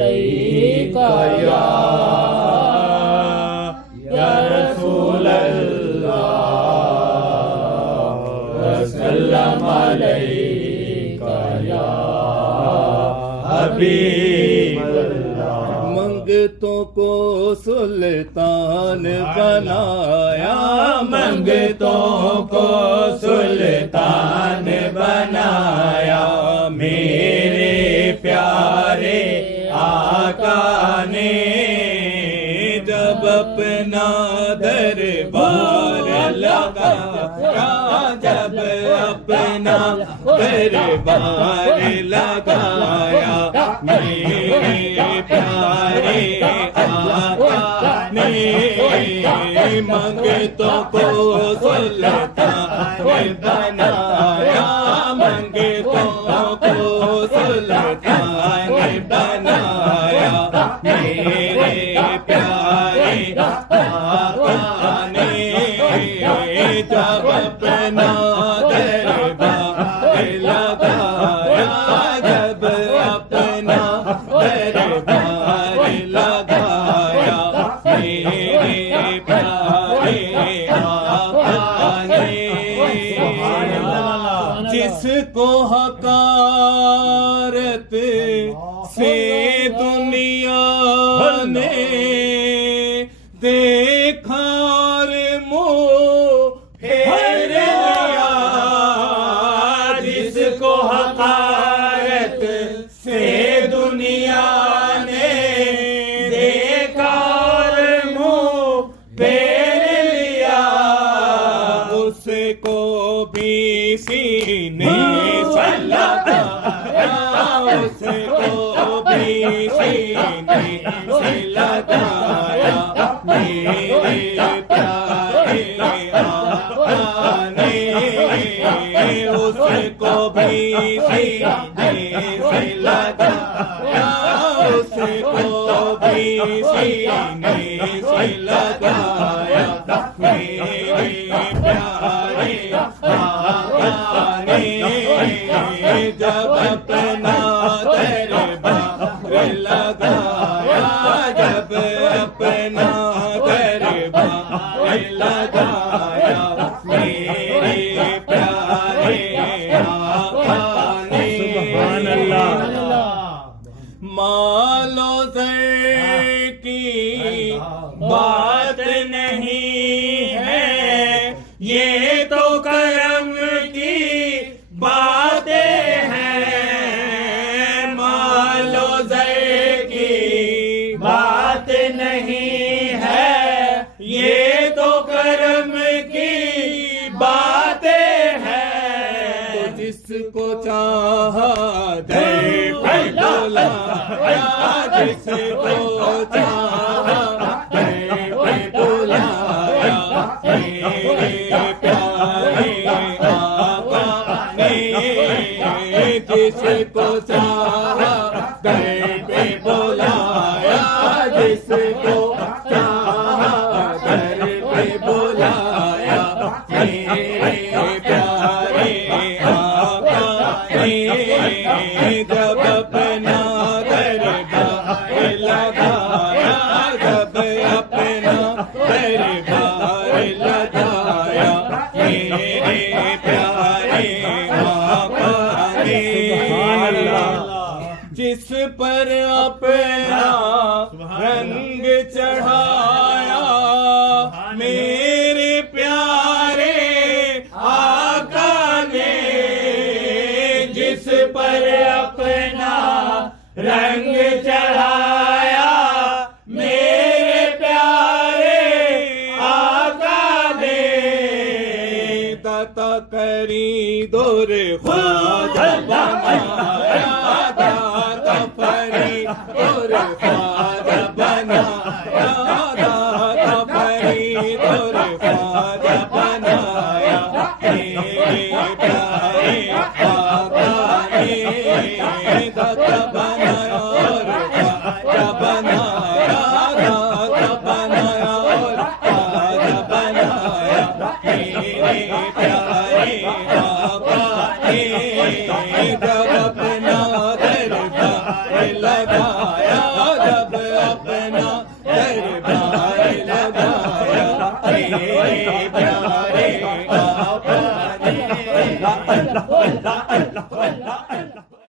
علیک یا رسول اللہ وسلم علیک یا حبیب اللہ۔ منگتوں کو سلطان بنایا، منگتوں کو سلطان بنایا، میرے پیارے آقا نے جب اپنا دربار لگایا، جب اپنا دربار لگایا، میرے پیارے آقا نے منگتوں کو سلطان بنایا، منگتوں کو سلطان بنایا، میرے پیارے آقا نے جب اپنا دربار لگایا، جب اپنا دربار لگایا، میرے پیارے آقا نے جس کو حقارت سے دنیا نے دیکھا اور منہ پھیر لیا، جس کو حقارت سے دنیا نے دیکھا اور منہ پھیر لیا، اس کو بھی سینے سے لگایا، اس کو بھی سینے سے لگایا، میرے پیارے آقا نے اس کو بھی سینے سے لگایا، اس کو بھی سینے سے لگایا، میرے پیارے آقا نے جب اپنا دربار لگایا، جب اپنا دربار لگایا، میرے پیارے آقا نے سبحان اللہ۔ مال و زر کی بات نہیں ہے، یہ تو کرم کی باتیں ہیں، مال و زر کی بات نہیں ہے، یہ تو کرم کی باتیں ہیں، جس کو چاہا در پہ بلایا، جس کو چاہا در پہ بلایا، میرے پیارے آقا نے جس کو چاہا در پہ بلایا، جس کو چاہا در پہ بلایا، میرے پیارے آقا نے جب اپنا دربار لگایا، جب اپنا دربار لگایا، میرے پیارے آقا نے جس پر اپنا رنگ چڑھایا، میرے پیارے آقا نے جس پر اپنا رنگ چڑھایا، میرے پیارے آقا نے داتا کری دور خواجہ بنایا، داتا کری دور خواجہ بنایا، داتا کری دور خواجہ بنایا، میرے پیارے آقا نے داتا بنایا اور خواجہ بنایا، داتا بنایا اور خواجہ بنایا، میرے پیارے آقا نے جب اپنا دربار لگایا، میرے پیارے آقا